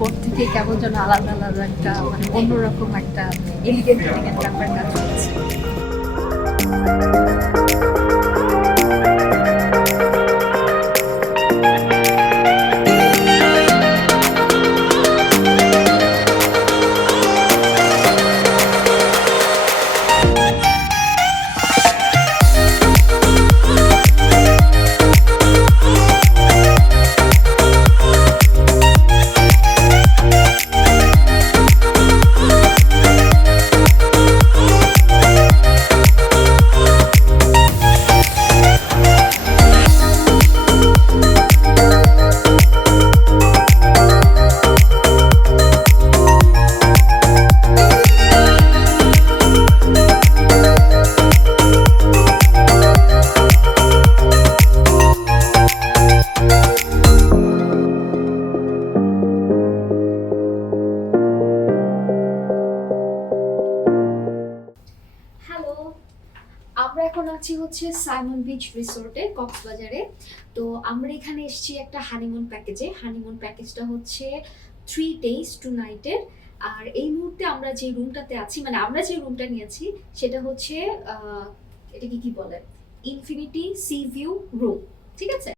পর থেকে কেমন যেন আলাদা আলাদা একটা মানে অন্যরকম একটা এলিগেন্ট এলিগেন্ট ব্যাপার কাজ করছে। হ্যালো, আমরা এখন আছি হচ্ছে সাইমন বিচ রিসোর্টে কক্সবাজারে। তো আমরা এখানে এসেছি একটা হানিমুন প্যাকেজে। হানিমুন প্যাকেজটা হচ্ছে 3 days 2 নাইটের। আর এই মুহূর্তে আমরা যে রুমটাতে আছি, মানে আমরা যে রুমটা নিয়েছি সেটা হচ্ছে এটাকে কি বলে, ইনফিনিটি সি ভিউ রুম, ঠিক আছে।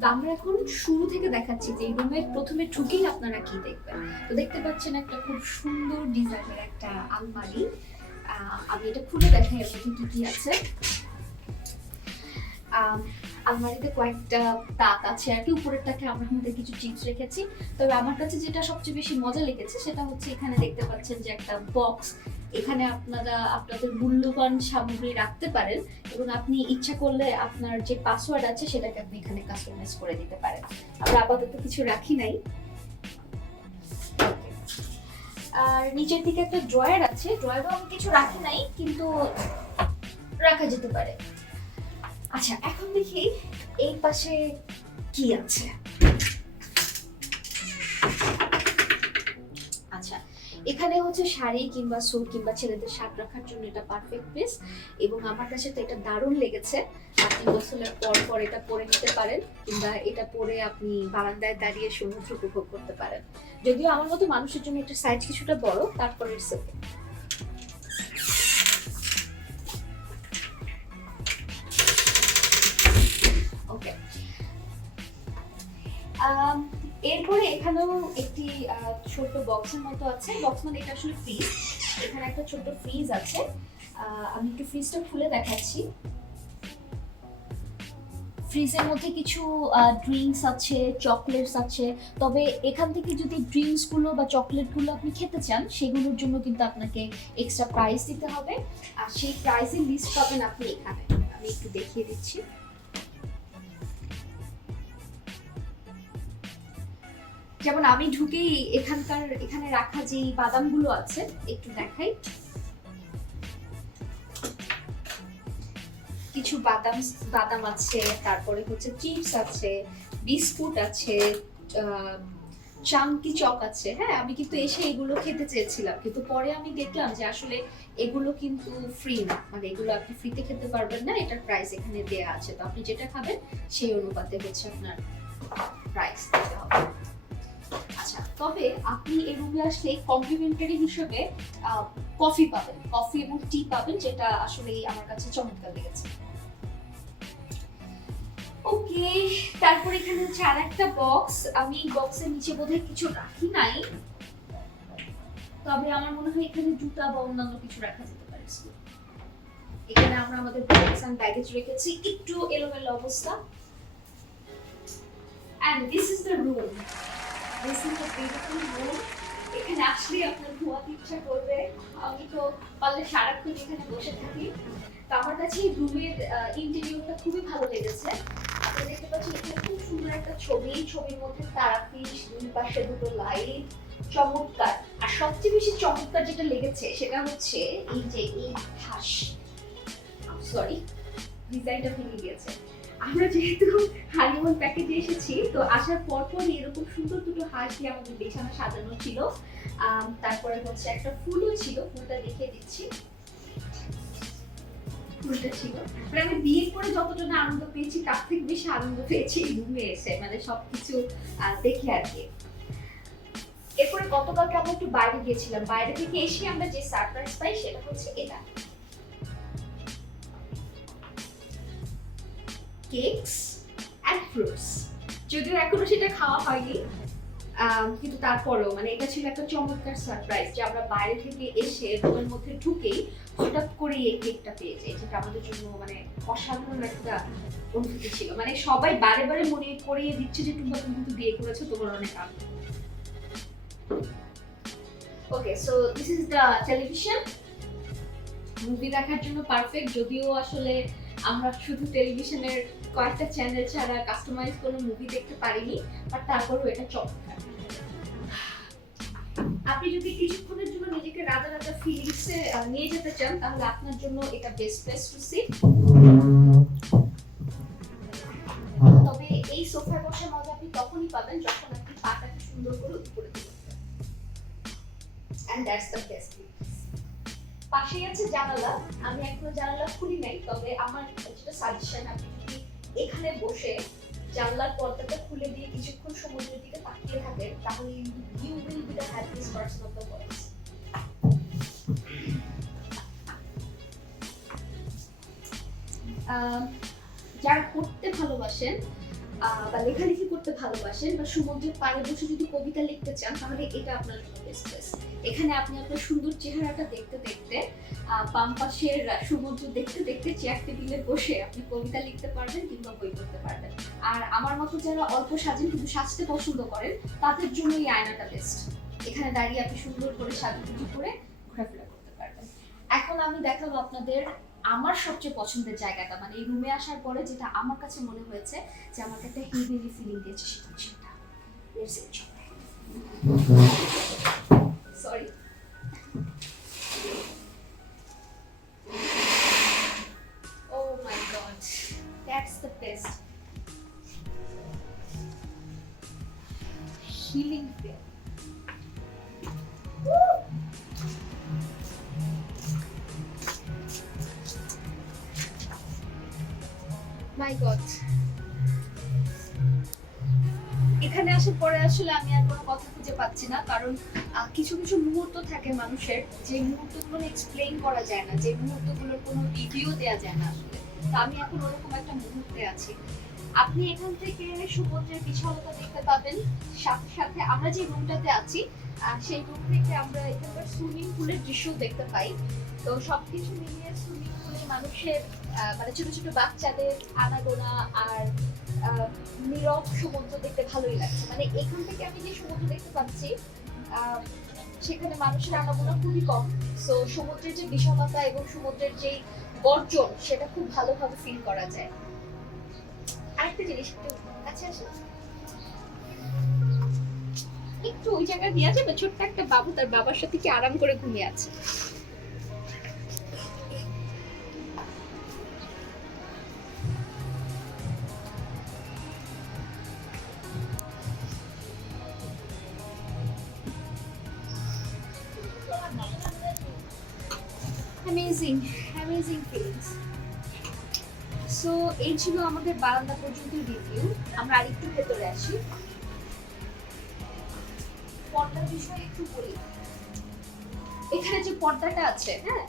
তো আমরা এখন শুরু থেকে দেখাচ্ছি যে এই রুমের প্রথমে ঢুকেই আপনারা কি দেখবেন। তো দেখতে পাচ্ছেন একটা খুব সুন্দর ডিজাইনের একটা আলমারি। আমি এটা খুলে দেখাই এর মধ্যে কি কি আছে। আলমারিতে কয়েকটা তাক আছে আর কি, উপরেরটাকে আমরা মধ্যে কিছু চিপস রেখেছি। তবে আমার কাছে যেটা সবচেয়ে বেশি মজা লেগেছে সেটা হচ্ছে এখানে দেখতে পাচ্ছেন যে একটা বক্স। এখানে আপনারা আপনাদের মূল্যবান সামগ্রী রাখতে পারেন এবং আপনি ইচ্ছা করলে আপনার যে পাসওয়ার্ড আছে সেটাকে আপনি এখানে কাস্টমাইজ করে দিতে পারেন। আমরা আপাতত কিছু রাখি নাই। আর নিচের দিকে একটা ড্রয়ার আছে, ড্রয়ারও আমি কিছু রাখি নাই কিন্তু রাখা যেতে পারে। আচ্ছা, এখন দেখি এই পাশে কি আছে। আচ্ছা, এখানে হচ্ছে শাড়ি কিংবা স্যুট কিংবা ছেলেদের শার্ট রাখার জন্য এটা পারফেক্ট প্লেস এবং আমার কাছে তো এটা দারুণ লেগেছে। আপনি গোসলের পর এটা পরে নিতে পারেন কিংবা এটা পরে আপনি বারান্দায় দাঁড়িয়ে সমুদ্র উপভোগ করতে পারেন। যদিও আমার মতো মানুষের জন্য এটা সাইজ কিছুটা বড়, তারপরে ইটস ওকে। ওকে, এরপরে এখানেও একটি ছোট বক্সের মতো আছে। বক্স মানে এটা আসলে ফ্রিজ। এখানে একটা ছোট ফ্রিজ আছে। আমি একটু ফ্রিজটা খুলে দেখাচ্ছি। ফ্রিজের মধ্যে কিছু ড্রিঙ্কস আছে, চকলেটস আছে। তবে এখান থেকে যদি ড্রিঙ্কসগুলো বা চকলেটগুলো আপনি খেতে চান সেগুলোর জন্য কিন্তু আপনাকে এক্সট্রা প্রাইস দিতে হবে। আর সেই প্রাইসের লিস্ট পাবেন আপনি এখানে। আমি একটু দেখিয়ে দিচ্ছি। যেমন আমি ঢুকেই এখানে রাখা যে বাদামগুলো আছে একটু দেখাই। কিছু বাদাম আছে, তারপরে হচ্ছে চিপস আছে, বিস্কুট আছে, চাঙ্কি চক আছে। হ্যাঁ, আমি কিন্তু এসে এগুলো খেতে চেয়েছিলাম কিন্তু পরে আমি দেখলাম যে আসলে এগুলো কিন্তু ফ্রি না, মানে এগুলো আপনি ফ্রিতে খেতে পারবেন না, এটার প্রাইস এখানে দেয়া আছে। তো আপনি যেটা খাবেন সেই অনুপাতে হচ্ছে আপনার প্রাইস দিতে হবে। আচ্ছা, তবে আপনি এই রুমে আসলে কমপ্লিমেন্টারি হিসেবে কফি পাবেন, কফি এবং টি পাবেন, যেটা আসলে আমার কাছে চমৎকার লেগেছে। ওকে, তারপর এখানে হচ্ছে আরেকটা বক্স। আমি বক্সের নিচে বোধহয় কিছু রাখি নাই, তবে আমার মনে হয় এখানে জুতা বা অন্যান্য কিছু রাখা যেতে পারে। এখানে আমরা আমাদের ব্যাগস এন্ড ব্যাগেজ রেখেছি, একটু এলোমেলো অবস্থা। And this is the room. This is a beautiful room. এখানে আসলেই আপনার ঘুমাতে ইচ্ছা করবে। আমি তো পারলে সারাক্ষণ এখানে বসে থাকি। তো আমার কাছে এই রুমের ইন্টেরিয়রটা খুবই ভালো লেগেছে। আপনারা দেখতে পাচ্ছেন এখানে খুব সুন্দর একটা ছবি, ছবির মধ্যে তারাপীঠ, দুই পাশে দুটো লাইট, চমৎকার। আর সবচেয়ে বেশি চমৎকার যেটা লেগেছে সেটা হচ্ছে এই যে এই ঘাস, সরি ডিজাইনটা ভেঙে গিয়েছে। আমরা যেহেতু হানিমুন প্যাকেজে এসেছি, তো আসার পরপরই এরকম সুন্দর দুটো হাঁস দিয়ে আমাদের বিছানা সাজানো ছিল। তারপরে হচ্ছে একটা ফুলও ছিল, ফুলটা দেখিয়ে দিচ্ছি। ফুলটা ছিল মানে আমি বিয়ে করে যতটা না আনন্দ পেয়েছি তার থেকে বেশি আনন্দ পেয়েছি এই রুমে এসে, মানে সবকিছু দেখে আর কি। এরপরে গতকালকে আমরা একটু বাইরে গিয়েছিলাম, বাইরে থেকে এসে আমরা যে সারপ্রাইজ পাই সেটা হচ্ছে এটা, কেকস এন্ড ফ্রুটস। যদিও এখনো সেটা খাওয়া হয়নি, কিন্তু তারপরেও মানে এটা ছিল একটা চমৎকার সারপ্রাইজ যে আমরা বাইরে থেকে এসে রুমের মধ্যে ঢুকেই হঠাৎ করে এই কেকটা পেয়ে যাই, যেটা আমাদের জন্য মানে অসাধারণ একটা অনুভূতি ছিল। মানে সবাই বারে বারে মনে করিয়ে দিচ্ছে যে তুমি কিন্তু বিয়ে করেছো, তোমার অনেক আনন্দ। Okay, so this is the television. Movie দেখার জন্য পারফেক্ট, যদিও আসলে আমরা শুধু টেলিভিশনের কয়েকটা চ্যানেল ছাড়া কাস্টমাইজ কোনো মুভি দেখতে পারিনি, বাট তারপরেও এটা চমৎকার। আপনি যদি কিছুক্ষণের জন্য নিজেকে রাজা রাজা ফিলিংসে নিয়ে যেতে চান তাহলে আপনার জন্য এটা বেস্ট প্লেস টু সিট। তবে এই সোফায় বসে মজা আপনি তখনই পাবেন যখন আপনি পাটাকে সুন্দর করে উপরে তুলবেন, এন্ড দ্যাটস দ্য বেস্ট। পাশেই আছে জানালা, আমি এখনো জানালা খুলি নাই, তবে আমার যেটা সাজেশন আপনি যদি এখানে বসে জানলার পর্দাটা খুলে দিয়ে কিছুক্ষণ সমুদ্রের দিকে তাকিয়ে থাকেন তাহলে you will be the happiest person of the world. যারা পড়তে ভালোবাসেন বা লেখালেখি করতে ভালোবাসেন বা সমুদ্রের পাড়ে বসে যদি কবিতা লিখতে চান তাহলে এটা আপনার জন্য বেস্ট প্লেস। এখানে আপনি আপনার সুন্দর চেহারাটা দেখতে দেখতে বাম পাশের সমুদ্র দেখতে দেখতে চেয়ার টেবিলে বসে আপনি কবিতা লিখতে পারবেন কিংবা বই পড়তে পারবেন। আর আমার মতো যারা অল্প সাজেন কিন্তু সাজতে পছন্দ করেন তাদের জন্য এই আয়নাটা বেস্ট। এখানে দাঁড়িয়ে আপনি সুন্দর করে সাজুগুজু করে ঘোরাফেরা করতে পারবেন। এখন আমি দেখাবো আপনাদের আমার সবচেয়ে পছন্দের জায়গাটা, মানে এই রুমে আসার পরে যেটা আমার কাছে মনে হয়েছে যে আমাকে একটা হেভি ফিলিং দিয়েছে সেটা হচ্ছে এটা। Sorry, oh my god, that's the best healing feel. My god, এখানে আসার পরে আসলে আমি আর কোনো কথা খুঁজে পাচ্ছি না, কারণ কিছু কিছু মুহূর্ত থাকে মানুষের যে মুহূর্তগুলো এক্সপ্লেইন করা যায় না, যে মুহূর্তগুলোর কোনো রিভিউ দেওয়া যায় না আসলে। তো আমি এখন ওরকম একটা মুহূর্তে আছি। আপনি এখান থেকে সমুদ্রের বিশালতা দেখতে পাবেন, সাথে সাথে আমরা যে রুমটাতে আছি সেই রুম থেকে আমরা এখানকার সুইমিং পুলের দৃশ্য দেখতে পাই। তো সবকিছু মিলিয়ে সুইমিং পুলে মানুষের মানে ছোট ছোট বাচ্চাদের আনাগোনা আর নীরব সমুদ্র দেখতে ভালোই লাগছে। মানে এখান থেকে আমি যে সমুদ্র দেখতে পাচ্ছি সেখানে মানুষের আনাগোনা খুবই কম, সো সমুদ্রের যে বিশালতা এবং সমুদ্রের যে গর্জন সেটা খুব ভালোভাবে ফিল করা যায়। আরেকটা জিনিস একটু কাছে আসো, একটু ওই জায়গায় নিয়ে যাবে, ছোট্ট একটা বাবু তার বাবার সাথে কি আরাম করে ঘুমিয়ে আছে। Amazing feelings. সো এই ছিল আমাদের বারান্দা পর্যন্ত রিভিউ। আমরা আরেকটু ভেতরে আসি, পর্দার বিষয়ে একটু বলি। এখানে যে পর্দাটা আছে, হ্যাঁ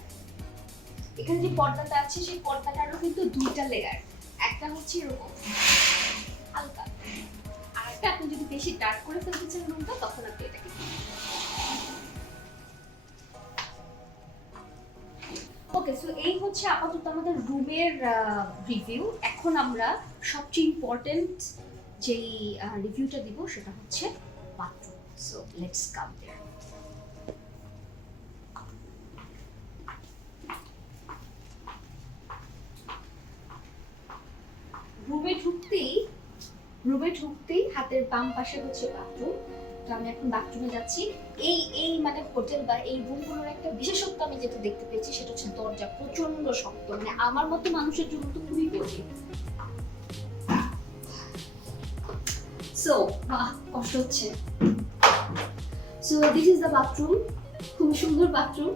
এখানে যে পর্দাটা আছে সেই পর্দাটারও কিন্তু দুইটা লেয়ার, একটা হচ্ছে এরকম হালকা, আর একটা আপনি যদি বেশি ডার্ক করে ফেলতে চান রুমটা তখন আপনি এটাকে। ওকে, সো এই হচ্ছে আপাতত আমাদের রুমের রিভিউ। এখন আমরা সবচেয়ে ইম্পর্টেন্ট যেই রিভিউটা দিব সেটা হচ্ছে বাথরুম। সো লেটস কাম দেয়ার। রুমে ঢুকতেই হাতের বাম পাশে হচ্ছে বাথরুম। তো আমি এখন বাথরুমে যাচ্ছি। এই মানে হোটেল বা এই রুমগুলোর একটা বিশেষত্ব আমি যেটা দেখতে পেয়েছি সেটা হচ্ছে দরজা প্রচন্ড শক্ত, মানে আমার মতো মানুষের জন্য তো খুবই কঠিন। সো কষ্ট হচ্ছে। So this is the bathroom, খুব সুন্দর বাথরুম।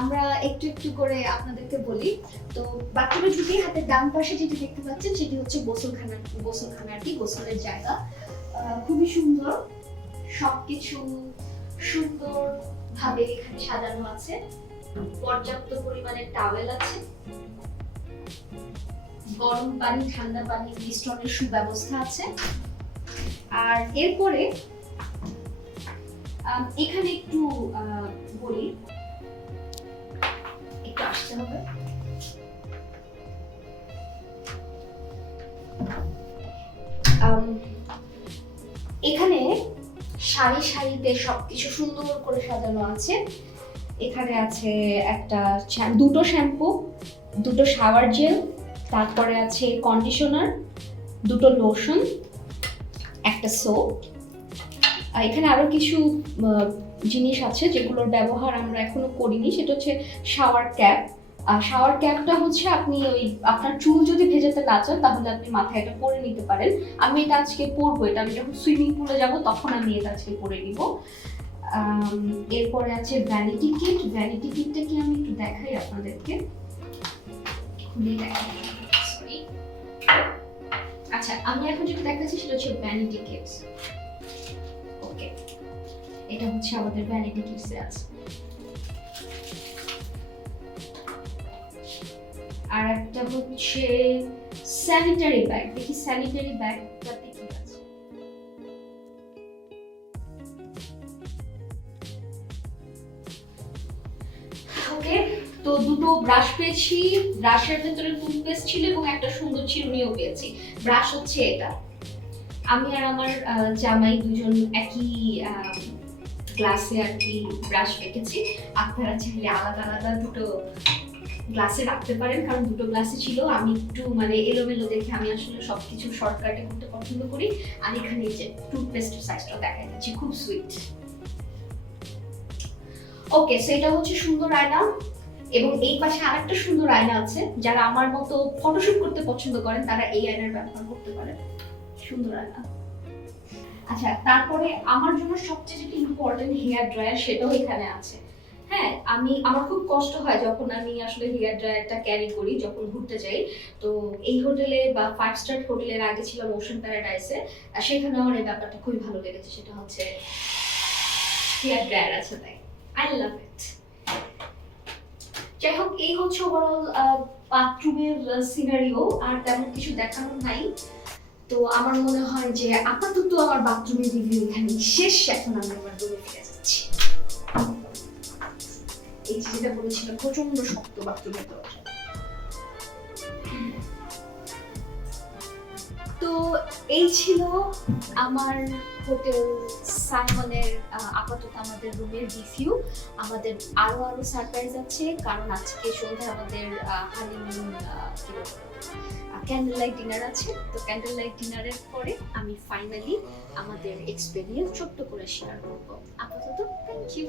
আমরা একটু একটু করে আপনাদেরকে বলি। তো বাথরুমে ঢুকে হাতের ডান পাশে যেটি দেখতে পাচ্ছেন সেটি হচ্ছে গোসলখানা আর কি, গোসলের জায়গা। খুবই সুন্দর, সবকিছু সুন্দর ভাবে এখানে সাজানো আছে। পর্যাপ্ত পরিমাণে টাওয়েল আছে, গরম পানি ঠান্ডা পানি মিশ্রণের সুব্যবস্থা আছে। আর এরপরে এখানে একটু বলি, একটু আসতে হবে। এখানে সারি সারিতে সবকিছু সুন্দর করে সাজানো আছে। এখানে আছে দুটো শ্যাম্পু, দুটো শাওয়ার জেল, তারপরে আছে কন্ডিশনার, দুটো লোশন, একটা সোপ। এখানে আরো কিছু জিনিস আছে যেগুলোর ব্যবহার আমরা এখনো করিনি, সেটা হচ্ছে শাওয়ার ক্যাপ। শাওয়ার ক্যাপটা হচ্ছে আপনি আপনার চুল যদি ভেজাতে না চান তাহলে আপনি মাথায় এটা পরে নিতে পারেন। আমি এটা আজকে পরবো, এটা আমি যখন সুইমিং পুলে যাব তখন আমি এটা আজকে পরে নিব। এরপরে আছে ভ্যানিটি কিট। ভ্যানিটি কিটটা কি আমি একটু দেখাই আপনাদেরকে, সরি। আচ্ছা, আমি এখন যেটা দেখাচ্ছি সেটা হচ্ছে ভ্যানিটি কিটস। ওকে, এটা হচ্ছে আমাদের ভ্যানিটি কিটসে আছে। আর একটা হচ্ছে স্যানিটারি ব্যাগ। দেখি স্যানিটারি ব্যাগটাতে কি আছে। ওকে, তো দুটো ব্রাশ পেয়েছি, ব্রাশের ভেতরে টুথপেস্ট ছিল এবং একটা সুন্দর চিরুনিও পেয়েছি। ব্রাশ হচ্ছে এটা। আমি আর আমার জামাই দুজন একই গ্লাসে আর কি ব্রাশ রেখেছি। আপনারা চাইলে আলাদা আলাদা দুটো গ্লাসে রাখতে পারেন, কারণ দুটো গ্লাসে ছিল। আমি একটু মানে এলোমেলো দেখে আমি আসলে সবকিছু শর্টকাটে করতে পছন্দ করি। আর এখানে যে টুথপেস্টের সাইজটা দেখা যাচ্ছে, খুব সুইট। ওকে, সো এটা হচ্ছে সুন্দর আয়না, এবং এই পাশে আরেকটা সুন্দর আয়না আছে। যারা আমার মতো ফটোশুট করতে পছন্দ করেন তারা এই আয়নার ব্যবহার করতে পারেন। সুন্দর আয়না। আচ্ছা, তারপরে আমার জন্য সবচেয়ে যেটা ইম্পর্টেন্ট হেয়ার ড্রায়ার, সেটাও এখানে আছে। হ্যাঁ, আমার খুব কষ্ট হয় যখন আমি আসলে হেয়ার ড্রায়ারটা ক্যারি করি যখন ঘুরতে যাই। তো এই হোটেলে বা 5 স্টার হোটেলের আগে ছিলাম ওশান প্যারাডাইসে, সেখানে আমার এই ব্যাপারটা খুবই ভালো লেগেছে। সেটা হচ্ছে হেয়ার ড্রায়ার আছে, তাই আই লাভ ইট। যাই হোক, এই হচ্ছে ওভারঅল বাথরুমের সিনারিও। আর তেমন কিছু দেখানোর নাই। তো আমার মনে হয় যে আপাতত আমার বাথরুমের রিভিউ এখানে শেষ। এখন আমি আমার রুমে ফিরে যাচ্ছি। এই যেটা বলেছিলাম, প্রচন্ড শক্ত বাথরুমের দরজা। তো এই ছিল আমার হোটেল সাইমনের আপাতত আমাদের রুমের রিভিউ। আমাদের আরো সারপ্রাইজ আছে, কারণ আজকে সন্ধ্যায় আমাদের হানিমুন ক্যান্ডেল লাইট ডিনার আছে। তো ক্যান্ডেল লাইট ডিনারের পরে আমি ফাইনালি আমাদের এক্সপেরিয়েন্স ছোট্ট করে শেয়ার করবো। আপাতত থ্যাংক ইউ।